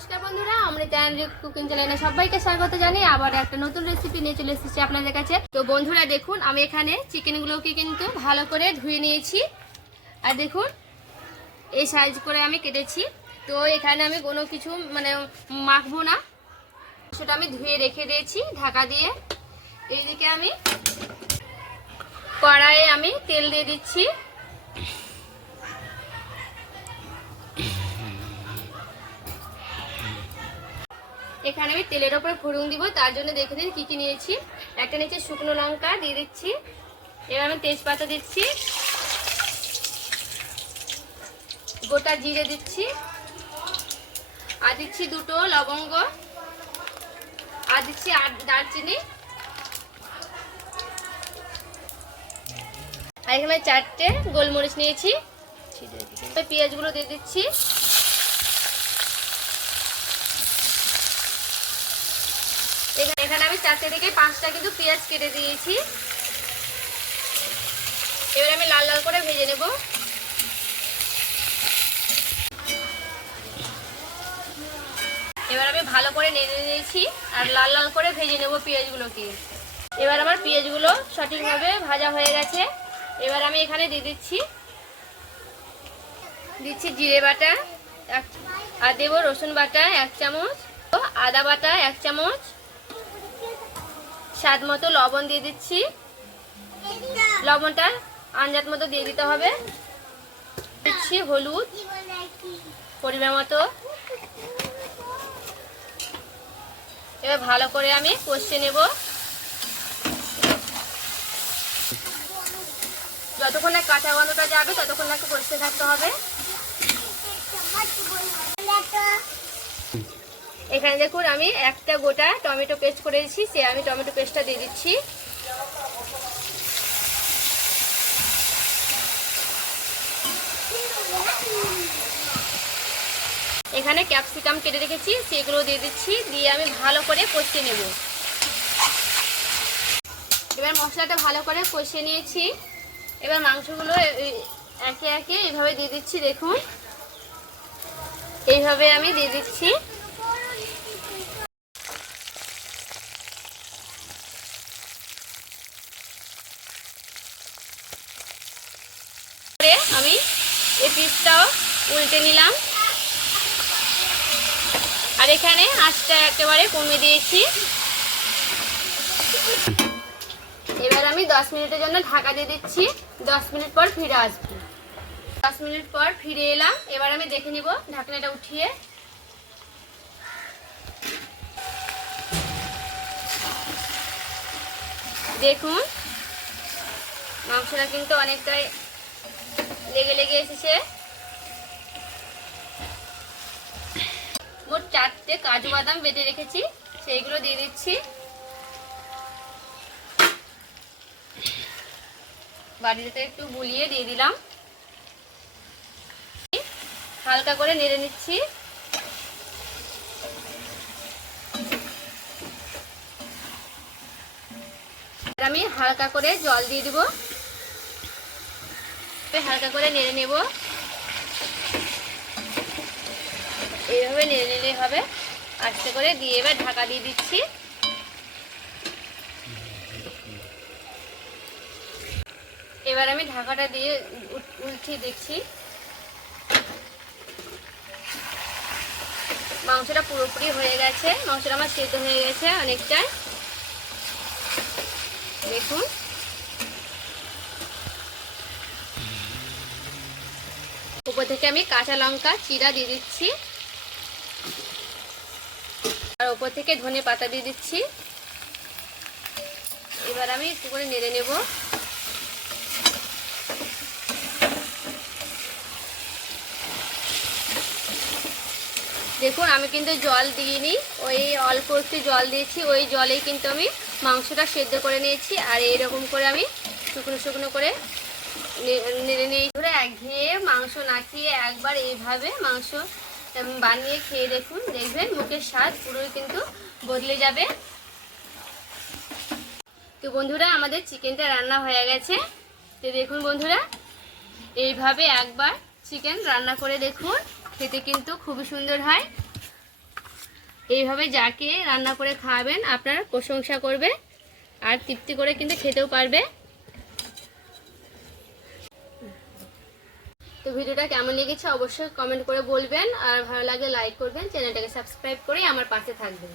নমস্কার বন্ধুরা আমরা চ্যানেল কুকিং চ্যানেলে সবাইকে স্বাগত জানাই আবার একটা নতুন রেসিপি নিয়ে চলে এসেছি আপনাদের কাছে। তো বন্ধুরা, দেখুন, আমি এখানে চিকেনগুলোকে কিন্তু ভালো করে ধুয়ে নিয়েছি। আর দেখুন, এই সাইজ করে আমি কেটেছি। তো এখানে আমি কোনো কিছু মানে মাখবো না। সেটা আমি ধুয়ে রেখে দিয়েছি ঢাকা দিয়ে। এইদিকে আমি কড়াইয়ে আমি তেল দিয়ে দিচ্ছি। এখানে আমি তেলের ওপরে ফোড়ন দিব, তার জন্য দেখে দিন কী কী নিয়েছি। একটা নিচে শুকনো লঙ্কা, দিয়ে দিচ্ছি। এবার আমি তেজপাতা দিচ্ছি। গোটা জিরে দিচ্ছি। আর দিচ্ছি দুটো লবঙ্গ। আর দিচ্ছি দারচিনি। আর এখানে চারটে গোলমরিচ নিয়েছি। পেঁয়াজগুলো দিয়ে দিচ্ছি। এখানে এখানে আমি চারটে থেকে পাঁচটা কিন্তু পেঁয়াজ কেটে দিয়েছি। এবার আমি লাল লাল করে ভেজে নেব। এবার আমি ভালো করে নেড়ে নিয়েছি আর লাল লাল করে ভেজে নেব পেঁয়াজগুলোকে। এবার আমার পেঁয়াজগুলো সঠিকভাবে ভাজা হয়ে গেছে। এবার আমি এখানে দিয়ে দিচ্ছি দিচ্ছি জিরে বাটা আর দেবো রসুন বাটা এক চামচ আদা বাটা এক চামচ স্বাদ মতো লবণ দিয়ে দিচ্ছি। লবণটা আঞ্জাত মতো দিয়ে দিতে হবে। দিচ্ছি হলুদ পরিমাণ মতো। এবার ভালো করে আমি কষে নেব। যতক্ষণ না কাঁচা গন্ধটা যাবে, ততক্ষণ না একটু কষতে থাকতে হবে। এখানে দেখুন আমি একটা গোটা টমেটো পেস্ট করেছি, সে আমি টমেটো পেস্টটা দিয়ে দিচ্ছি। এখানে ক্যাপসিকাম কেটে রেখেছি, সেগুলো দিয়ে দিচ্ছি, দিয়ে আমি ভালো করে কষিয়ে নেব। এবার মশলাটা ভালো করে কষিয়ে নিয়েছি। এবার মাংসগুলো একে একে এইভাবে দিয়ে দিচ্ছি, দেখুন। এইভাবে আমি দিয়ে দিচ্ছি করে আমি এই পিসটাও উল্টে নিলাম। আর এখানে আঁচটা একেবারে কমিয়ে দিয়েছি। এবার আমি দশ মিনিটের জন্য ঢাকা দিয়ে দিচ্ছি। দশ মিনিট পর ফিরে আসব। দশ মিনিট পর ফিরে এলাম। এবার আমি দেখে নিব ঢাকনাটা উঠিয়ে। দেখুন, মাংসটা কিন্তু অনেকটাই লেগে লেগে এসেছে। মোট চারটে কাজু বাদাম বেটে রেখেছি, সেইগুলো দিয়ে দিচ্ছি। বাড়িতে একটু গুলিয়ে দিয়ে দিলাম। হালকা করে নেড়ে নিচ্ছি। আমি হালকা করে জল দিয়ে দিব। হালকা করে নেড়ে নেব। এইভাবে নেড়ে নিলেই হবে। আস্তে করে দিয়ে এবার ঢাকা দিয়ে দিচ্ছি। এবার আমি ঢাকাটা দিয়ে উল- উল্টে দেখছি মাংসটা পুরোপুরি হয়ে গেছে। মাংসটা আমার সেদ্ধ হয়ে গেছে অনেকটাই। দেখুন। উপর থেকে আমি কাঁচা লঙ্কা, চিরা দিয়ে দিচ্ছি। আর উপর থেকে ধনে পাতা দিয়ে দিচ্ছি। এবার আমি একটু করে নেড়ে নেব। দেখুন, আমি কিন্তু জল দিইনি। ওই অল্প একটু জল দিয়েছি। ওই জলেই কিন্তু আমি মাংসটা সেদ্ধ করে নিয়েছি। আর এইরকম করে আমি শুকনো শুকনো করে নেড়ে নিয়ে ধরে একঘেয়ে মাংস না খেয়ে একবার এইভাবে মাংস বানিয়ে খেয়ে দেখুন। দেখবেন মুখের স্বাদ পুরোই কিন্তু বদলে যাবে। তো বন্ধুরা, আমাদের চিকেনটা রান্না হয়ে গেছে। তো দেখুন বন্ধুরা, এইভাবে একবার চিকেন রান্না করে দেখুন। খেতে কিন্তু খুবই সুন্দর হয়। এইভাবে যাকে রান্না করে খাওয়াবেন, আপনার প্রশংসা করবে। আর তৃপ্তি করে কিন্তু খেতেও পারবে। তো ভিডিওটা কেমন লেগেছে অবশ্যই কমেন্ট করে বলবেন। আর ভালো লাগলে লাইক করবেন চ্যানেলটাকে সাবস্ক্রাইব করে আমার পাশে থাকবেন।